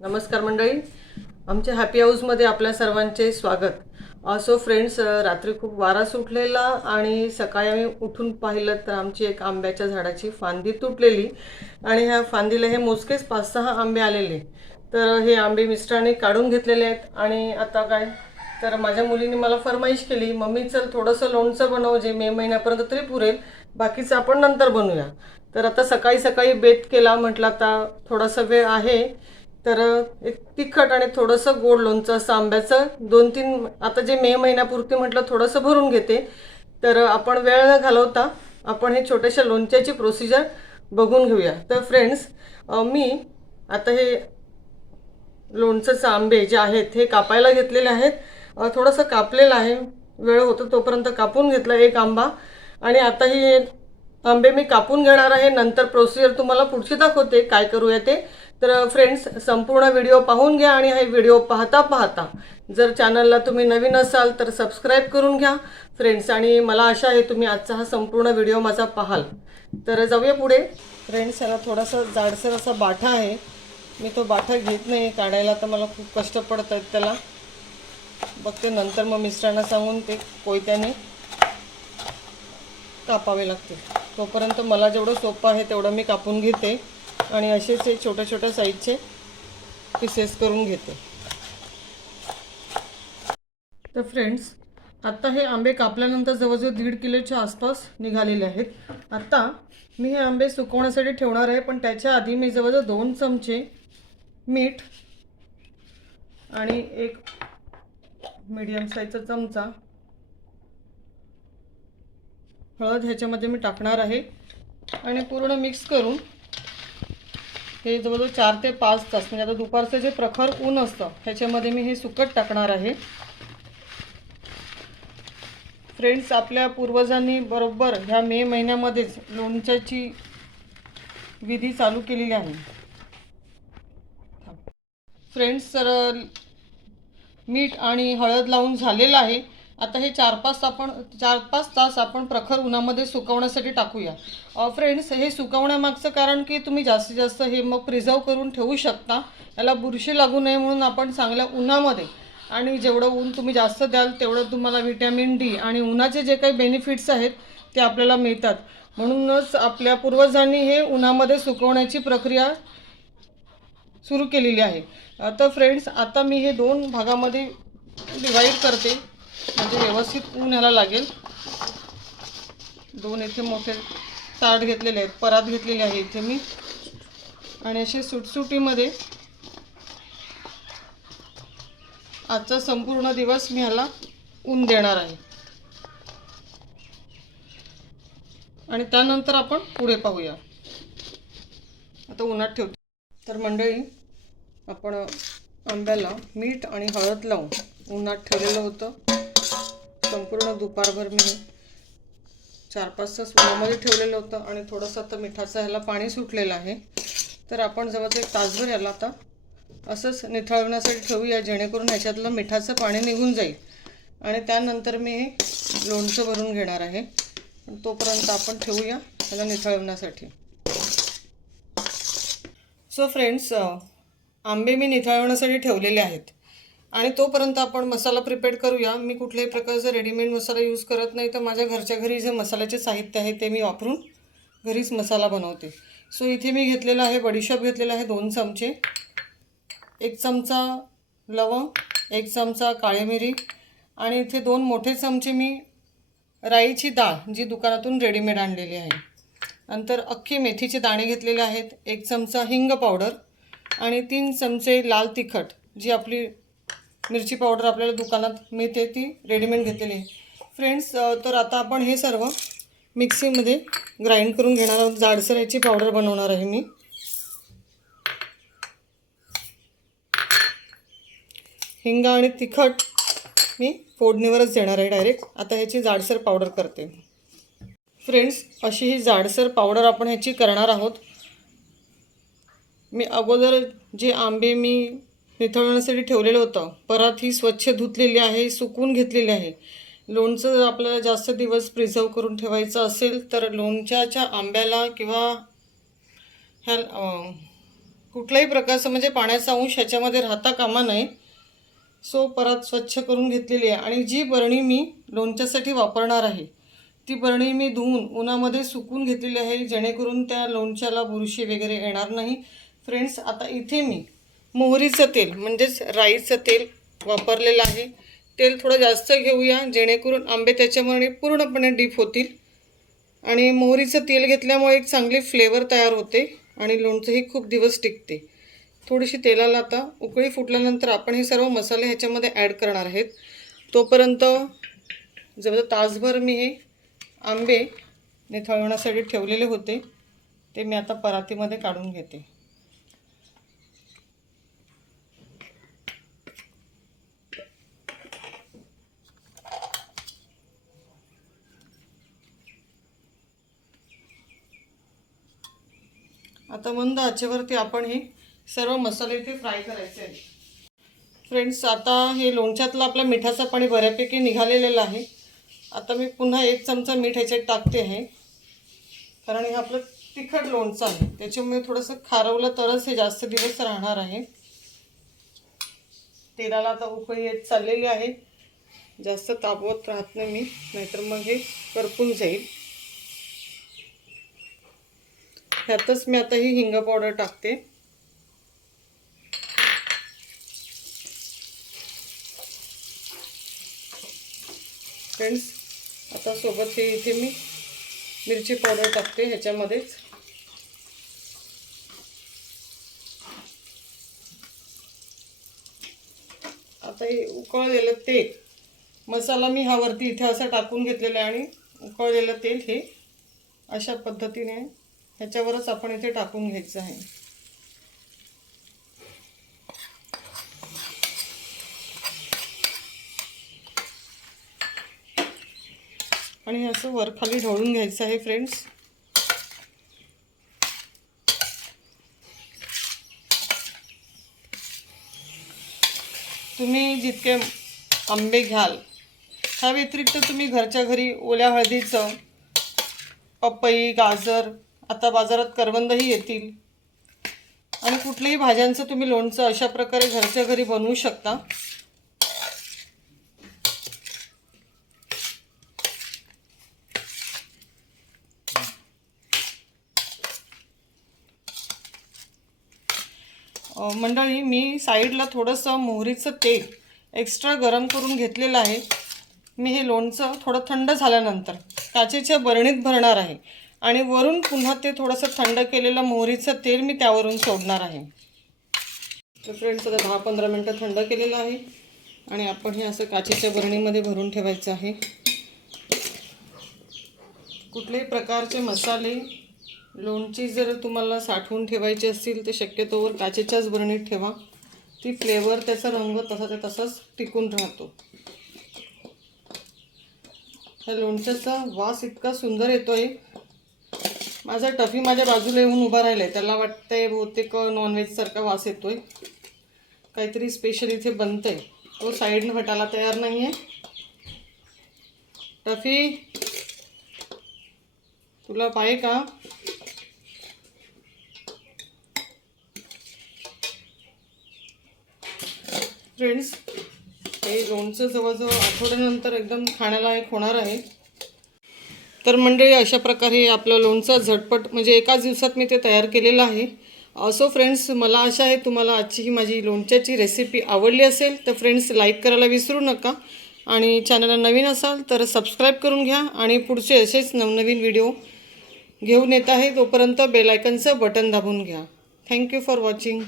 नमस्कार मंडळी. आमच्या हॅपी हाऊसमध्ये आपल्या सर्वांचे स्वागत. असो फ्रेंड्स रात्री खूप वारा सुटलेला आणि सकाळी आम्ही उठून पाहिलं तर आमची एक आंब्याच्या झाडाची फांदी तुटलेली आणि ह्या फांदीला हे मोजकेच पाच सहा आंबे आलेले. तर हे आंबे मिस्टरांनी काढून घेतलेले आहेत आणि आता काय? तर माझ्या मुलीने मला फरमाईश केली मम्मी चल थोडंसं लोणचं बनव जे मे महिन्यापर्यंत तरी पुरेल बाकीचं आपण नंतर बनवूया. तर आता सकाळी सकाळी बेत केला म्हटलं आता थोडासा वेळ आहे. तर एक तिखट आणि थोडंसं गोड लोणचं असं आंब्याचं दोन तीन आता जे मे महिन्यापुरती म्हटलं थोडंसं भरून घेते. तर आपण वेळ न घालवता आपण हे छोट्याशा लोणच्याची प्रोसिजर बघून घेऊया. तर फ्रेंड्स मी आता हे लोणचंचं आंबे जे आहेत हे कापायला घेतलेले आहेत. थोडंसं कापलेलं आहे. वेळ होतं तोपर्यंत कापून घेतला एक आंबा. आणि आता ही आंबे मी कापून घेणार आहे. नंतर प्रोसिजर तुम्हाला पुढची दाखवते. काय करूया ते. तर फ्रेंड्स संपूर्ण व्हिडिओ पाहून घ्या आणि हे व्हिडिओ पाहता पाहता. जर चॅनलला तुम्ही नवीन असाल तर सबस्क्राईब करून घ्या. फ्रेंड्स आणि मला आशा आहे तुम्ही आजचा हा संपूर्ण व्हिडिओ माझा पाहाल. तर जाऊया पुढे. फ्रेंड्स याला थोडासा जाडसर असा बाठा आहे. मी तो बाठा घेत नाही काढायला तर मला खूप कष्ट पडत आहेत त्याला. बघते नंतर मग मिस्टरांना सांगून ते कोयत्याने कापावे लागते तोपर्यंत मला जेवढं सोपं आहे तेवढं मी कापून घेते. आणि असेच हे छोट्या छोट्या साईजचे पीसेस करून घेते. तर फ्रेंड्स आत्ता हे आंबे कापल्यानंतर जवळजवळ दीड किलोच्या आसपास निघालेले आहेत. आत्ता मी हे आंबे सुकवण्यासाठी ठेवणार आहे पण त्याच्या आधी मी जवळजवळ दोन चमचे मीठ आणि एक मीडियम साईजचा चमचा हळद ह्याच्यामध्ये मी टाकणार आहे. आणि पूर्ण मिक्स करून हे जवळजवळ चार ते पाच तास म्हणजे आता दुपारचं जे प्रखर ऊन असतं ह्याच्यामध्ये मी हे सुकट टाकणार आहे. फ्रेंड्स आपल्या पूर्वजांनी बरोबर ह्या मे महिन्यामध्येच लोणच्याची विधी चालू केलेली आहे. फ्रेंड्स तर मीठ आणि हळद लावून झालेलं आहे. आता हे चार पाच आपण चार पाच तास आपण प्रखर उन्हामध्ये सुकवण्यासाठी टाकूया. फ्रेंड्स हे सुकवण्यामागचं कारण की तुम्ही जास्तीत जास्त हे मग प्रिझर्व करून ठेवू शकता. याला बुरशी लागू नये म्हणून आपण चांगल्या उन्हामध्ये आणि जेवढं ऊन तुम्ही जास्त द्याल तेवढं तुम्हाला व्हिटॅमिन डी आणि उन्हाचे जे काही बेनिफिट्स आहेत ते आपल्याला मिळतात. म्हणूनच आपल्या पूर्वजांनी हे उन्हामध्ये सुकवण्याची प्रक्रिया सुरू केलेली आहे. आता फ्रेंड्स आता मी हे दोन भागामध्ये डिवाईड करते. म्हणजे व्यवस्थित ऊन ह्याला लागेल. दोन इथे मोठे ताट घेतलेले आहेत परात घेतलेले आहे इथे मी. आणि असे सुटसुटीमध्ये आजचा संपूर्ण दिवस मी ह्याला ऊन देणार आहे. आणि त्यानंतर आपण पुढे पाहूया. आता उन्हात ठेवतो. तर मंडळी आपण आंब्याला मीठ आणि हळद लावून उन्हात ठेवलेलं होतं. संपूर्ण दुपारभर मी चार पाच तास उन्हामध्ये ठेवलेलं होतं आणि थोडंसं आता मिठाचं ह्याला पाणी सुटलेलं आहे. तर आपण जवळजवळ एक तासभर ह्याला आता असंच निथळवण्यासाठी ठेवूया जेणेकरून ह्याच्यातलं मिठाचं पाणी निघून जाईल. आणि त्यानंतर मी हे लोणचं भरून घेणार आहे. तोपर्यंत आपण ठेवूया ह्याला निथळवण्यासाठी. सो फ्रेंड्स आंबे मी निथळवण्यासाठी ठेवलेले आहेत. आणि तोपर्यंत आपण मसाला प्रिपेअर करूया. मी कुठल्याही प्रकारचा रेडीमेड मसाला यूज करत नाही तर माझ्या घरच्या घरी जे मसाल्याचे साहित्य आहे ते मी वापरून घरीच मसाला बनवते. सो इथे मी घेतलेला आहे बडीशॉप घेतलेला आहे दोन चमचे. एक चमचा लवंग एक चमचा काळी मिरी आणि इथे दोन मोठे चमचे मी राईची डाळ जी दुकानातून रेडीमेड आणलेली आहे. नंतर अख्खे मेथीचे दाणे घेतलेले आहेत एक चमचा हिंग पावडर आणि तीन चमचे लाल तिखट जी आपली मिरची पावडर आपल्याला दुकानात मिळते ती रेडीमेड घेतलेली आहे. फ्रेंड्स तर आता आपण हे सर्व मिक्सीमध्ये ग्राइंड करून घेणार आहोत. जाडसर याची पावडर बनवणार आहे मी. हिंगा आणि तिखट मी फोडणीवरच देणार आहे डायरेक्ट आता ह्याची जाडसर पावडर करते फ्रेंड्स अशी ही जाडसर पावडर आपण ह्याची करणार आहोत. मी अगोदर जे आंबे मी निथळण्यासाठी ठेवलेलं होतं. परत ही स्वच्छ धुतलेली आहे सुकून घेतलेली आहे. लोणचं जर आपल्याला जास्त दिवस प्रिझर्व करून ठेवायचं असेल तर लोणच्याच्या आंब्याला किंवा ह्या कुठल्याही प्रकारचं म्हणजे पाण्याचा अंश ह्याच्यामध्ये राहता कामा नये. सो परत स्वच्छ करून घेतलेली आहे आणि जी बरणी मी लोणच्यासाठी वापरणार आहे ती बरणी मी धुवून उन्हामध्ये सुकून घेतलेली आहे जेणेकरून त्या लोणच्याला बुरशी वगैरे येणार नाही. फ्रेंड्स आता इथे मी मोहरीचं तेल म्हणजेच राईचं तेल वापरलेलं आहे. तेल थोडं जास्त घेऊया जेणेकरून आंबे त्याच्यामुळे पूर्णपणे डीप होतील. आणि मोहरीचं तेल घेतल्यामुळे एक चांगली फ्लेवर तयार होते आणि लोणचंही खूप दिवस टिकते. थोडीशी तेलाला आता उकळी फुटल्यानंतर आपण हे सर्व मसाले ह्याच्यामध्ये ॲड करणार आहेत. तोपर्यंत जवळ तासभर मी हे आंबे निथळवण्यासाठी ठेवलेले होते. ते मी आता परातीमध्ये काढून घेते. आता मंद आचेवरती आपण हे सर्व मसाले इथे फ्राय करायचे आहेत. फ्रेंड्स आता हे लोणच्यातलं आपलं मिठाचं पाणी बऱ्यापैकी निघालेलं आहे. आता मी पुन्हा एक चमचा मीठ ह्याच्यात टाकते आहे. कारण हे आपलं तिखट लोणचं आहे. त्याच्यामुळे थोडंसं खारवलं तरच हे जास्त दिवस राहणार आहे. तेलाला आता उकळी येत चाललेली आहे. जास्त तापवत राहत नाही मी नाहीतर मग हे करपून जाईल. ह्यातच मी आता ही हिंग पावडर टाकते. फ्रेंड्स आता सोबत हे इथे मी मिरची पावडर टाकते ह्याच्यामध्येच. आता हे उकळलेलं तेल मसाला मी हा वरती इथे असं टाकून घेतलेला आहे आणि उकळलेलं तेल हे अशा पद्धतीने ह्याच्यावरच आपण इथे टाकून घ्यायचं आहे. आणि असं वरखाली ढवळून घ्यायचं आहे फ्रेंड्स तुम्ही जितके आंबे घ्याल ह्या व्यतिरिक्त तुम्ही घरच्या घरी ओल्या हळदीचं पपई गाजर आता बाजारात करवंदही येतील. आणि कुठल्याही भाज्यांचं तुम्ही लोणचं अशा प्रकारे घरच्या घरी बनवू शकता. मंडळी मी साईडला थोडंसं मोहरीचं तेल एक्स्ट्रा गरम करून घेतलेलं आहे. मी हे लोणचं थोडं थंड झाल्यानंतर काचेच्या बरणीत भरणार आहे. आणि वरून पुन्हा ते थोडंसं थंड केलेलं मोहरीचं तेल मी त्यावरून सोडणार आहे. तर फ्रेंड्स आता दहा पंधरा मिनटं थंड केलेलं आहे. आणि आपण हे असं काचेच्या बरणीमध्ये भरून ठेवायचं आहे. कुठल्याही प्रकारचे मसाले लोणची जर तुम्हाला साठवून ठेवायची असतील तर शक्यतोवर काचेच्याच बरणीत ठेवा. ती फ्लेवर त्याचा रंग तसा ते तसाच टिकून राहतो. त्या लोणच्याचा वास इतका सुंदर येतो आहे माझा टफी माझ्या बाजूला येऊन उभा राहिलाय. त्याला वाटतंय बहुतेक नॉनव्हेजसारखा वास येतोय. काहीतरी स्पेशल इथे बनतंय. तो साईडनं हटायला तयार नाही आहे टफी तुला पाहिजे का? फ्रेंड्स हे लोणचं जवळजवळ आठवड्यानंतर एकदम खाण्यालायक होणार आहे. तर मंडळी अशा प्रकारे आपलं लोणचं झटपट म्हणजे एकाच दिवसात मी ते तयार केलेलं आहे. असो फ्रेंड्स मला आशा आहे तुम्हाला आजची ही माझी लोणच्याची रेसिपी आवडली असेल तर फ्रेंड्स लाईक करायला विसरू नका. आणि चॅनलला नवीन असाल तर सबस्क्राईब करून घ्या. आणि पुढचे असेच नवनवीन व्हिडिओ घेऊन येत आहे तोपर्यंत बेलायकनचं बटन दाबून घ्या. Thank you for watching